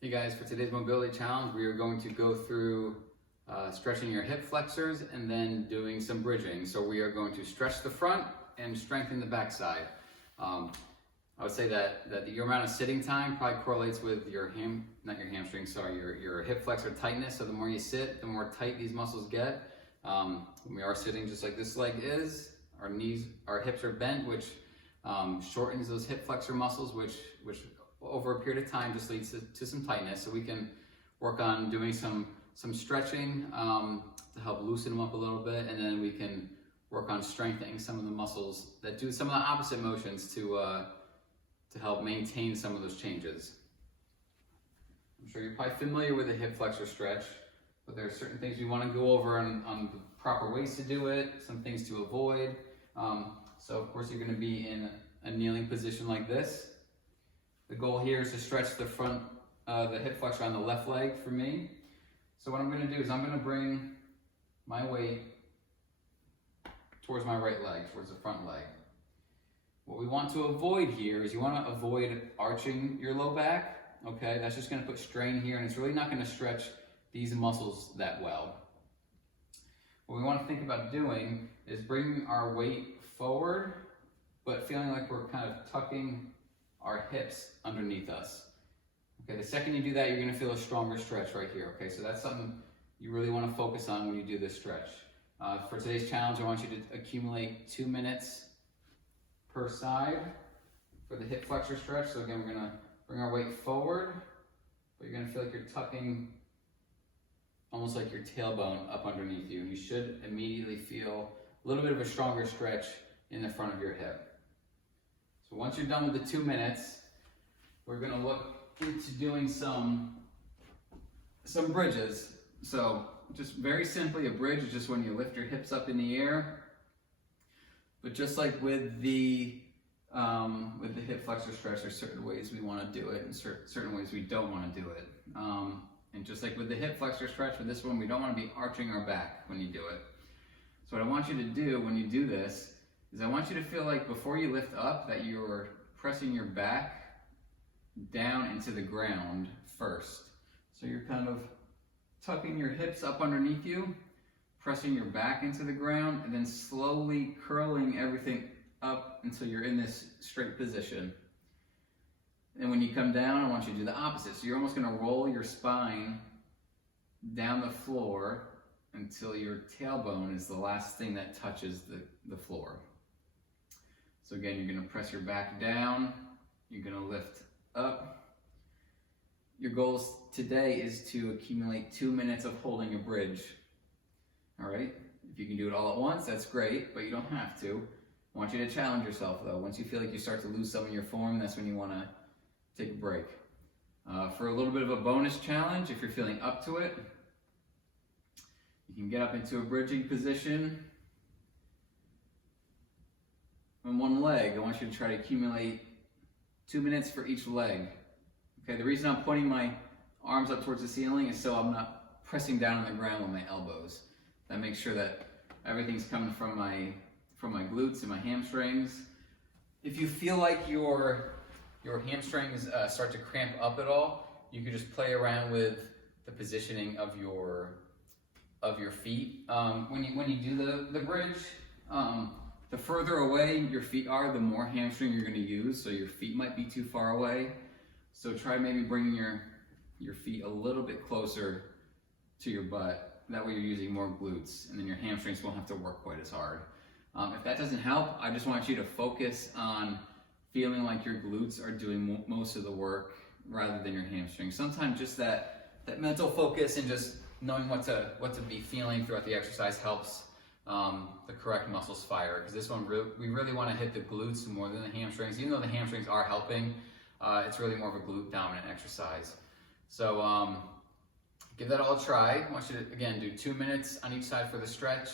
Hey guys, for today's mobility challenge, we are going to go through stretching your hip flexors and then doing some bridging. So we are going to stretch the front and strengthen the back side. I would say that your amount of sitting time probably correlates with your your hip flexor tightness. So the more you sit, the more tight these muscles get. When we are sitting just like this leg is, our hips are bent, which shortens those hip flexor muscles, which over a period of time just leads to some tightness. So we can work on doing some stretching to help loosen them up a little bit, and then we can work on strengthening some of the muscles that do some of the opposite motions to help maintain some of those changes. I'm sure you're probably familiar with the hip flexor stretch, but there are certain things we want to go over on the proper ways to do it, some things to avoid. So of course you're going to be in a kneeling position like this. The goal here is to stretch the front, the hip flexor on the left leg for me. So what I'm going to do is I'm going to bring my weight towards my right leg, towards the front leg. What we want to avoid here is you want to avoid arching your low back. Okay, that's just going to put strain here, and it's really not going to stretch these muscles that well. What we want to think about doing is bringing our weight forward, but feeling like we're kind of tucking our hips underneath us. Okay, the second you do that, you're going to feel a stronger stretch right here. Okay, so that's something you really want to focus on when you do this stretch. For today's challenge, I want you to accumulate 2 minutes per side for the hip flexor stretch. So again, we're going to bring our weight forward, but you're going to feel like you're tucking almost like your tailbone up underneath you. You should immediately feel a little bit of a stronger stretch in the front of your hip. So once you're done with the 2 minutes, we're going to look into doing some bridges. So just very simply, a bridge is just when you lift your hips up in the air. But just like with the hip flexor stretch, there's certain ways we want to do it and certain ways we don't want to do it. And just like with the hip flexor stretch, with this one, we don't want to be arching our back when you do it. So what I want you to do when you do this is I want you to feel like before you lift up that you're pressing your back down into the ground first. So you're kind of tucking your hips up underneath you, pressing your back into the ground, and then slowly curling everything up until you're in this straight position. And when you come down, I want you to do the opposite. So you're almost going to roll your spine down the floor until your tailbone is the last thing that touches the floor. So again, you're going to press your back down, you're going to lift up. Your goals today is to accumulate 2 minutes of holding a bridge. All right? If you can do it all at once, that's great, but you don't have to. I want you to challenge yourself though. Once you feel like you start to lose some of your form, that's when you want to take a break. For a little bit of a bonus challenge, if you're feeling up to it, you can get up into a bridging position on one leg. I want you to try to accumulate 2 minutes for each leg. Okay, the reason I'm pointing my arms up towards the ceiling is so I'm not pressing down on the ground with my elbows. That makes sure that everything's coming from my glutes and my hamstrings. If you feel like your hamstrings start to cramp up at all, you can just play around with the positioning of your feet. When you do the bridge, the further away your feet are, the more hamstring you're going to use. So your feet might be too far away. So try maybe bringing your feet a little bit closer to your butt. That way you're using more glutes, and then your hamstrings won't have to work quite as hard. If that doesn't help, I just want you to focus on feeling like your glutes are doing most of the work rather than your hamstrings. Sometimes just that mental focus and just knowing what to be feeling throughout the exercise helps the correct muscles fire. Because this one, we really want to hit the glutes more than the hamstrings. Even though the hamstrings are helping, it's really more of a glute dominant exercise. So give that all a try. I want you to, again, do 2 minutes on each side for the stretch,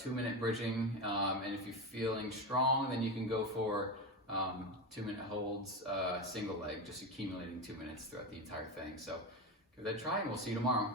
2 minute bridging, and if you're feeling strong, then you can go for 2 minute holds, single leg, just accumulating 2 minutes throughout the entire thing. So give that a try, and we'll see you tomorrow.